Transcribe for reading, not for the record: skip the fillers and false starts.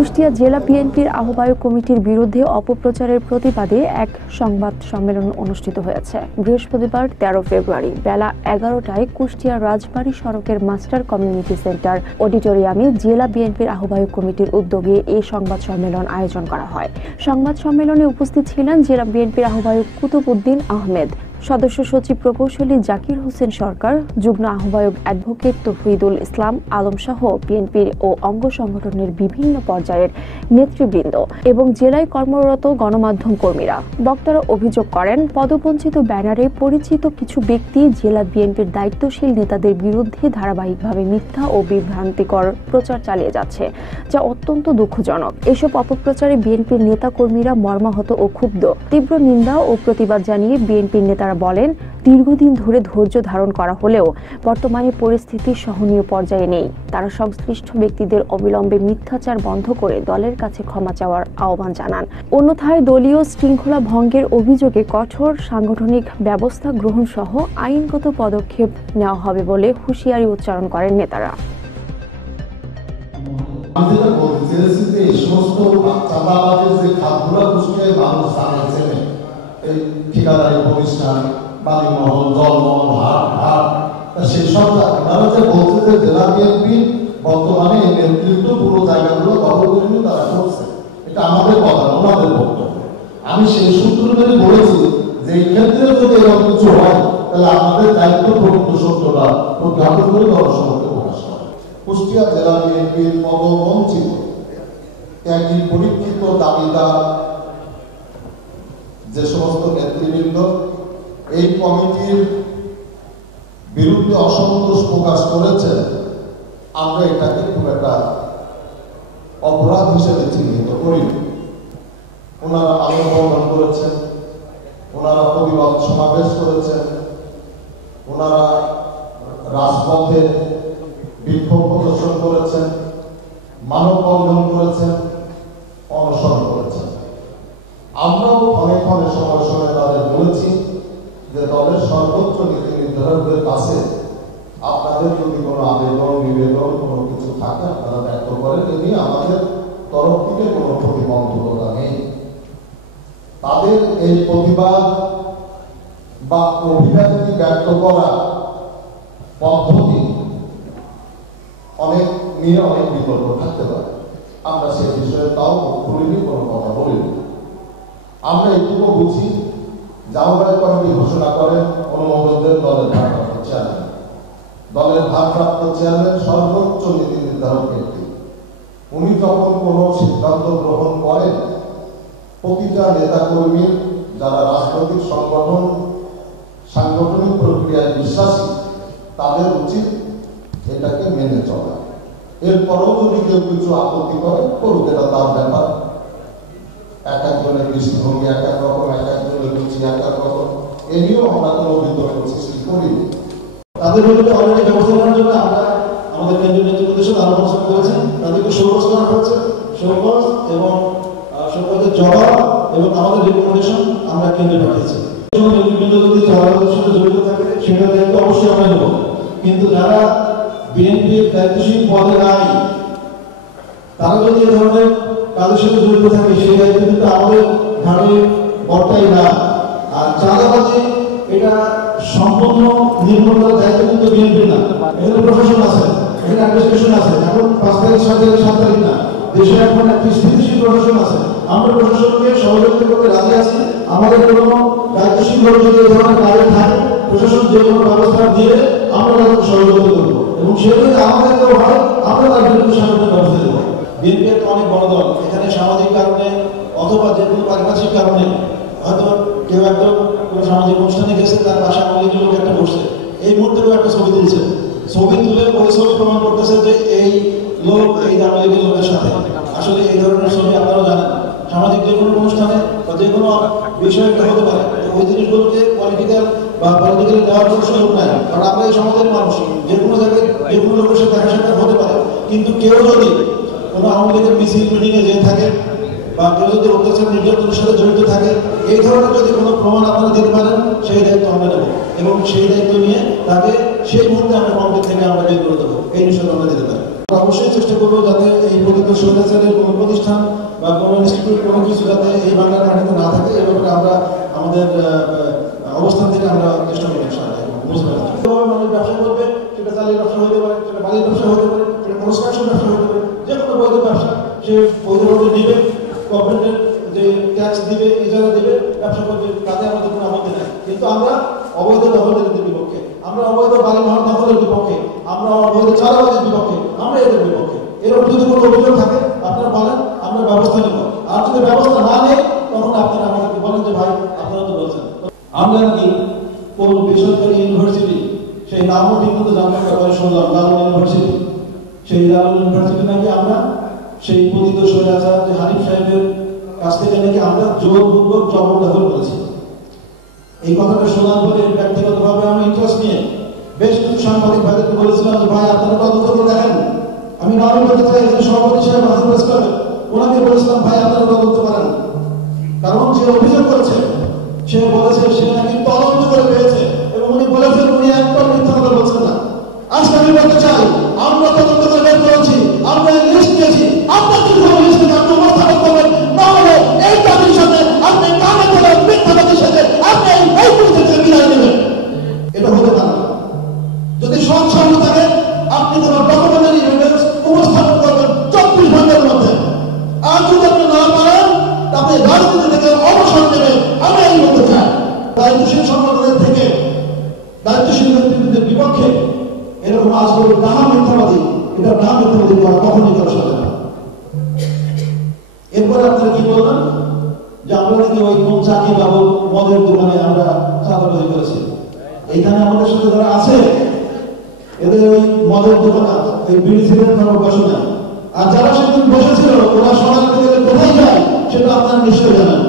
কুষ্টিয়া জেলা বিএনপির আহ্বায়ক কমিটির বিরুদ্ধে অপপ্রচারের প্রতিবাদে এক সংবাদ সম্মেলন অনুষ্ঠিত হয়েছে। বৃহস্পতিবার 13 ফেব্রুয়ারি বেলা 11টায় কুষ্টিয়া রাজবাড়ী সড়কের মাস্টার কমিউনিটি সেন্টার অডিটোরিয়ামে জেলা বিএনপির আহ্বায়ক কমিটির উদ্যোগে এই সংবাদ সম্মেলন আয়োজন করা হয়। সংবাদ সম্মেলনে উপস্থিত ছিলেন জেলা বিএনপির আহ্বায়ক কুতুবউদ্দিন আহমেদ, সদস্য সচিব প্রকৌশলী জাকির হোসেন সরকার, যুগ্ম আহ্বায়ক অ্যাডভোকেট তৌহিদুল ইসলাম আলম সহ বিএনপির ও অঙ্গ সংগঠনের বিভিন্ন পর্যায়ের নেতৃবৃন্দ এবং জেলায় কর্মরত গণমাধ্যম কর্মীরা। বক্তারা অভিযোগ করেন, পদবঞ্চিত ব্যানারে পরিচিত কিছু ব্যক্তি জেলা বিএনপির দায়িত্বশীল নেতাদের বিরুদ্ধে ধারাবাহিকভাবে মিথ্যা ও বিভ্রান্তিকর প্রচার চালিয়ে যাচ্ছে, যা অত্যন্ত দুঃখজনক। এসব অপপ্রচারে বিএনপির নেতা কর্মীরা মর্মাহত ও ক্ষুব্ধ। তীব্র নিন্দা ও প্রতিবাদ জানিয়ে বিএনপির নেতারা বলেন, দীর্ঘদিন ধরে ধৈর্য ধারণ করা হলেও বর্তমানে পরিস্থিতি সহনীয় পর্যায়ে নেই। তারা সংশ্লিষ্ট ব্যক্তিদের অবিলম্বে মিথ্যাচার বন্ধ করে দলের কাছে ক্ষমা চাওয়ার আহ্বান জানান। অন্যথায় দলীয় শৃঙ্খলা ভঙ্গের অভিযোগে কঠোর সাংগঠনিক ব্যবস্থা গ্রহণ সহ আইনগত পদক্ষেপ নেওয়া হবে বলে হুঁশিয়ারি উচ্চারণ করেন নেতারা। ঠিকাদারি প্রতিষ্ঠান, বাড়িমহল, জলমহল, হাট সেসব আপনারা যে বলছে যে জেলা বিএনপি বর্তমানে নেতৃত্ব পুরো জায়গাগুলো দখল করে তারা করছে, এটা আমাদের কথা, ওনাদের বক্তব্য। আমি সেই সূত্র ধরে বলেছি যে এই ক্ষেত্রে যদি এরকম কিছু হয় তাহলে আমাদের দায়িত্ব প্রকৃত সত্যটা উদ্ঘাটন করে জনসমক্ষে প্রকাশ করা। কুষ্টিয়া জেলা বিএনপির পদবঞ্চিত একই পরীক্ষিত দাবিদার যে সমস্ত নেতৃবৃন্দ এই কমিটির বিরুদ্ধে অসন্তোষ প্রকাশ করেছে, আমরা এটাকে খুব একটা অপরাধ হিসেবে চিহ্নিত করি। ওনারা আন্দোলন করেছেন, ওনারা প্রতিবাদ সমাবেশ করেছেন, ওনারা রাজপথে বিক্ষোভ প্রদর্শন করেছেন, মানববন্ধন করেছেন, অনশন করেছেন। আমরাও অনেক সময় তাদের বলেছি যে দলের সর্বোচ্চ নীতি নির্ধারকদের কাছে আপনাদের যদি কোনো আবেদন নিবেদন কোনো কিছু থাকে আপনারা ব্যক্ত করেন, এ নিয়ে আমাদের তরফ থেকে কোনো প্রতিবন্ধকতা নেই। তাদের এই প্রতিবাদ বা অভিব্যক্তি ব্যক্ত করা পদ্ধতি অনেক নিয়ে অনেক বিকল্প থাকতে পারে। আমরা সেই বিষয়ে তাও বলিনি, কোনো কথা বলিনি। আমরা এটুকু বুঝি, আহ্বায়ক কমিটি ঘোষণা করেন অনুমোদনদের দলের ভারপ্রাপ্ত চেয়ারম্যান। দলের ভারপ্রাপ্ত চেয়ারম্যান সর্বোচ্চ নীতি নির্ধারক ব্যক্তি। উনি যখন কোনো সিদ্ধান্ত গ্রহণ করেন, প্রতিটা নেতাকর্মীর যারা রাজনৈতিক সংগঠন সাংগঠনিক প্রক্রিয়ায় বিশ্বাসী তাদের উচিত এটাকে মেনে চলা। এরপরেও যদি কেউ কিছু আপত্তি করে করুক, এটা তার ব্যাপার। এক একজনের দৃষ্টিভঙ্গি এক এক রকম, এক একজনের রুচি এক এক রকম, এ নিয়েও আমরা কোনো বিতর্ক সৃষ্টি করিনি। তাদের বিরুদ্ধে অলরেডি ব্যবস্থা নেওয়ার জন্য আমরা আমাদের কেন্দ্রীয় নেতৃত্বের সাথে আলোচনা করেছি। তাদেরকে সৌকজ করা হয়েছে, সৌকজ এবং সৌকজের জবাব এবং আমাদের রিকমেন্ডেশন আমরা কেন্দ্রে পাঠিয়েছি। নেতৃবৃন্দ যদি জবাবের সাথে জড়িত থাকে সেটা দায়িত্ব অবশ্যই আমরা নেব, কিন্তু যারা বিএনপির দায়িত্বশীল পদে নাই তারা যদি এ ধরনের কাজের সাথে জড়িত থাকে সেই দায়িত্ব কিন্তু আমাদের ঘাড়ে বর্তাই না। আর চাঁদাবাজি এটা সম্পূর্ণ নির্ভর করার দায়িত্ব কিন্তু বিএনপির না, এখানে প্রশাসন আছে, এখানে অ্যাডমিনিস্ট্রেশন আছে। এখন 5 তারিখ 7 তারিখ 7 তারিখ না, দেশে এখন একটি স্থিতিশীল প্রশাসন আছে। আমরা প্রশাসনকে সহযোগিতা করতে রাজি আছি। আমাদের কোনো দায়িত্বশীল লোক যদি এই ধরনের কাজে থাকে প্রশাসন যে কোনো ব্যবস্থা দিয়ে আমরা তাদের সহযোগিতা করবো এবং সেগুলো আমাদের কেউ হয় আমরা তার বিরুদ্ধে সাংগঠনিক ব্যবস্থা দেবো। বিএনপি একটা অনেক বড় দল, এখানে সামাজিক কারণে অথবা যে কোনো পারিপার্শ্বিক কারণে হয়তো কেউ একদম কোনো সামাজিক অনুষ্ঠানে গেছে, তার বাসা আওয়ামী লীগের লোক একটা বসছে, এই মুহূর্তে কেউ একটা ছবি তুলছে, ছবি তুলে ওই ছবি প্রমাণ করতেছে যে এই লোক এই আওয়ামী লীগের লোকের সাথে। আসলে এই ধরনের ছবি আপনারাও জানেন, সামাজিক যে কোনো অনুষ্ঠানে বা যে কোনো বিষয়ে হতে পারে। ওই জিনিসগুলোকে পলিটিক্যাল বা পলিটিক্যালি দেওয়ার কোনো সুযোগ নাই, কারণ আমরা এই সমাজের মানুষ, যে কোনো জায়গায় যে কোনো লোকের সাথে দেখা সাক্ষাৎ হতে পারে। কিন্তু কেউ যদি কোনো আওয়ামী লীগের মিছিল মিটিংয়ে যেয়ে থাকে বা কেউ যদি অত্যাচার নির্যাতনের সাথে জড়িত থাকে, এই ধরনের যদি কোনো প্রমাণ আপনারা দিতে পারেন সেই দায়িত্ব আমরা নেব এবং সেই দায়িত্ব নিয়ে তাকে সেই মুহূর্তে আমরা কমিটি থেকে আমরা বের করে দেবো, এই বিষয়টা আমরা দিতে পারি। অবশ্যই চেষ্টা করবো যাতে এই পতিত স্বৈরাচারের কোনো প্রতিষ্ঠান বা কোনো ইনস্টিটিউট কোনো কিছু যাতে এই বাংলার মাটিতে না থাকে এই ব্যাপারে আমরা আমাদের অবস্থান থেকে আমরা চেষ্টা করি বুঝতে পারি মানুষ ব্যবসা করবে, সেটা চালের ব্যবসা হতে পারে, সেটা বালির ব্যবসা হতে পারে, সেটা কনস্ট্রাকশন ব্যবসা হতে পারে, যে কোনো বৈধ ব্যবসা সে বৈধভাবে দিবে, গভর্নমেন্টের যে ট্যাক্স দিবে, ইজারা দিবে, ব্যবসা করবে, তাতে আমাদের কোনো আপত্তি নাই। কিন্তু আমরা অবৈধ দখলের বিপক্ষে, আমরা অবৈধ বাড়ি ঘর দখলের বিপক্ষে, আমরা অবৈধ চালাবাজের বিপক্ষে, আমরা এদের বিপক্ষে। এরকম যদি কোনো অভিযোগ থাকে আপনারা বলেন, আমরা ব্যবস্থা নেব। আর যদি ব্যবস্থা না নেই তখন আপনারা আমাদেরকে বলেন যে ভাই আপনারা তো বলছেন আমরা নাকি কোন বেসরকারি ইউনিভার্সিটি, সেই নামও ঠিক মতো জানতে ব্যাপারে শুনলাম, লালন ইউনিভার্সিটি, সেই লালন ইউনিভার্সিটি নাকি আমরা সেই পতিত স্বৈরাচার যে হানিফ সাহেবের কাছ থেকে নাকি আমরা জোরপূর্বক জবরদখল করেছি। এই কথাটা শোনার পরে ব্যক্তিগতভাবে আমি ইন্টারেস্ট নিয়ে বেশ কিছু সাংবাদিক ভাইদেরকে বলেছিলাম যে ভাই আপনারা তদন্ত করে দেখেন। আমি নামই বলতে চাই যে সভাপতি সাহেব আজম করবেন, ওনাকে বলেছিলাম ভাই আপনারা তদন্ত করেন, কারণ যে অভিযোগ করেছে সে বলেছে সে নাকি তদন্ত করে পেয়েছে এবং উনি বলেছেন উনি একদম মিথ্যা কথা বলছেন না। আজকে আমি বলতে চাই আমরা তদন্ত করে বের করেছি, আমরা লিস্ট দিয়েছি, আপনার কি খবর লিস্ট থেকে আপনি উপস্থাপন করবেন, না হলে এই দাবির সাথে আপনি কানে ধরে মিথ্যাবাদীর সাথে আপনি এই পরিস্থিতি থেকে বিদায় নেবেন। এটা হতে পারে না। যদি সৎসাহস থাকে আপনি কোনো ডকুমেন্টারি এভিডেন্স উপস্থাপন করবেন 24 ঘন্টার মধ্যে। আর যদি আপনি না পারেন আপনি রাজনীতি থেকে অবসর নেবেন। আমি এই বলতে চাই দায়িত্বশীল সংগঠনের থেকে দায়িত্বশীল নেতৃত্বের বিপক্ষে এরকম আজকের ডাহা মিথ্যাবাদী, এটা ডাহা মিথ্যাবাদী করা কখনই করা যাবে না। এরপরে আপনারা কি বলবেন যে আমরা নাকি ওই কোন চাকরি বাবু মদের দোকানে আমরা চাঁদাবাজি করেছি। এইখানে আমাদের সাথে যারা আছে এদের ওই মদের দোকান ওই বিড়ি সিগারেট খাওয়ার বসে না। আর যারা সেদিন বসেছিল ওরা সকাল থেকে কোথায় যায় সেটা আপনারা নিশ্চয়ই জানেন।